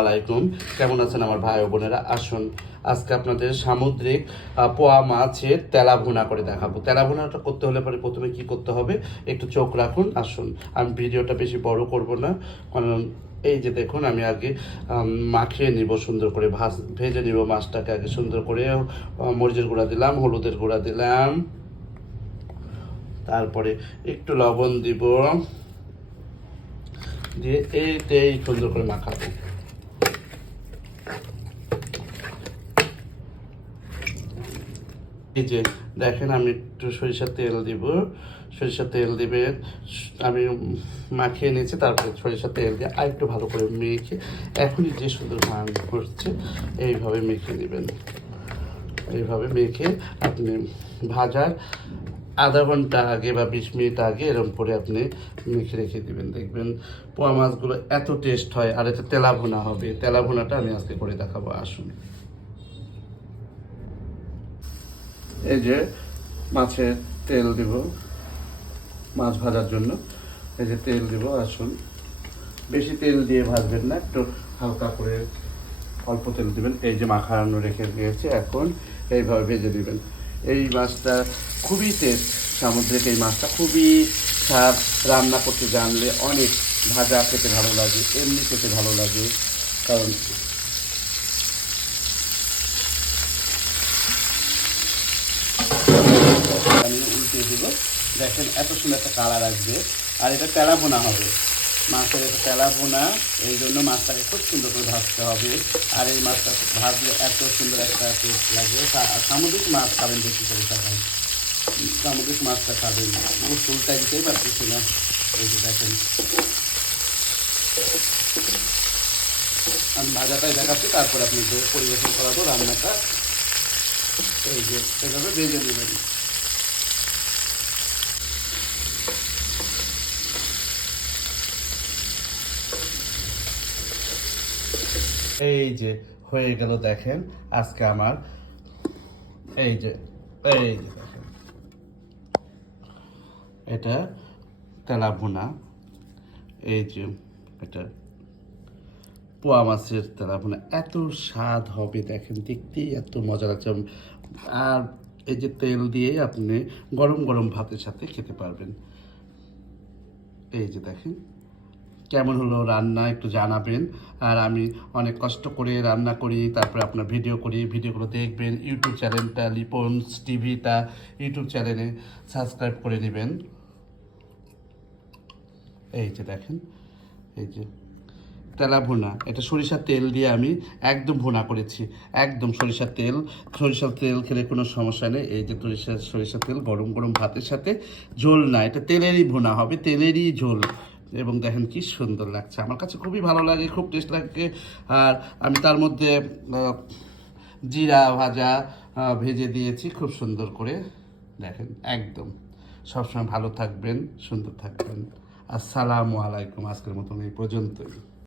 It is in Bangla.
আলাইকুম। কেমন আছেন আমার ভাই বোনেরা? আসুন, আজকে আপনাদের সামুদ্রিক পোয়া মাছের তেলা ভুনা করে দেখাবো। তেলা ভুনাটা করতে হলে পরে প্রথমে কি করতে হবে? একটু চোখ রাখুন, আসুন। আমি ভিডিওটা বেশি বড় করব না, কারণ এই যে দেখুন, আমি আগে মাখিয়ে নিব সুন্দর করে, ভাজ, ভেজে নিব মাছটাকে আগে সুন্দর করে। মরিচের গুঁড়া দিলাম, হলুদের গুঁড়া দিলাম। তারপরে একটু লবণ দিব। দিয়ে এইটাই সুন্দর করে মাখাবো। এই যে দেখেন, আমি একটু সরিষার তেল দিব। সরিষার তেল দিবেন আমি মাখিয়ে নিয়েছি, তারপরে সরিষার তেল দিয়ে আর একটু ভালো করে মেখে, এখনই যে সুন্দর মান করছে, এইভাবে মেখে নেবেন। এইভাবে মেখে আপনি ভাজার আধা ঘণ্টা আগে বা বিশ মিনিট আগে এরকম করে আপনি মেখে রেখে দিবেন। দেখবেন পোয়া মাছগুলো এত টেস্ট হয়, আর এটা তেলা ভুনা হবে। তেলা ভুনাটা আমি আজকে করে দেখাবো, আসুন। এই যে মাছের তেল দিব, মাছ ভাজার জন্য। এই যে তেল দিব, আসুন। বেশি তেল দিয়ে ভাজবেন না, একটু হালকা করে অল্প তেল দেবেন। এই যে মাখানো রেখে দিয়েছে, এখন এইভাবে ভেজে দিবেন। এই মাছটা খুবই টেস্ট সামুদ্রিক এই মাছটা খুবই স্বাদ। রান্না করতে জানলে অনেক ভাজা খেতে ভালো লাগে, এমনি খেতে ভালো লাগে। কারণ আমি দিব দেখেন, এত সুন্দর একটা কালার আসবে। আর এটা তেলা বোনা হবে। মাছের এটা তেলা বোনা এই জন্য মাছটাকে খুব সুন্দর করে ভাজতে হবে। আর এই মাছটা ভাজলে এত সুন্দর একটা টেস্ট লাগে। সামুদ্রিক মাছ খাবেন বেশি করে সবাই। সামুদ্রিক মাছটা খাবেন। আমি ফুলটা দিতেই পারতেছি না। এই যে দেখেন। আমি ভাজাটাই দেখাচ্ছি, তারপর আপনি পরিবেশন করাবো, রান্নাটা। এই যে, এভাবে ভেজে নেবেন। এই যে হয়ে গেল দেখেন, আজকে আমার এই যে এই যে দেখেন। এটা তেলা ভুনা, এই যে এটা পোয়া মাছের তেলা ভুনা। এত স্বাদ হবে দেখেন, দেখতেই এত মজা লাগছে। আর এই যে তেল দিয়ে আপনি গরম গরম ভাতের সাথে খেতে পারবেন। এই যে দেখেন কেমন হলো রান্না একটু জানাবেন। আর আমি অনেক কষ্ট করে রান্না করি, তারপরে আপনার ভিডিও করি, ভিডিওগুলো দেখবেন। ইউটিউব চ্যানেলটা লিপন্স টিভিটা, ইউটিউব চ্যানেলে সাবস্ক্রাইব করে নেবেন। এই যে দেখেন, এই যে তেলা ভুনা, এটা সরিষার তেল দিয়ে আমি একদম ভুনা করেছি, একদম সরিষার তেল। সরিষার তেল খেলে কোনো সমস্যা নেই, এই যে সরিষার সরিষার তেল গরম গরম ভাতের সাথে ঝোল না, এটা তেলেরই ভুনা হবে, তেলেরই ঝোল। এবং দেখেন কি সুন্দর লাগছে। আমার কাছে খুবই ভালো লাগে, খুব টেস্ট লাগে। আর আমি তার মধ্যে জিরা ভাজা ভেজে দিয়েছি খুব সুন্দর করে। দেখেন, একদম। সবসময় ভালো থাকবেন, সুন্দর থাকবেন। আসসালামু আলাইকুম, আজকের মতন এই পর্যন্তই।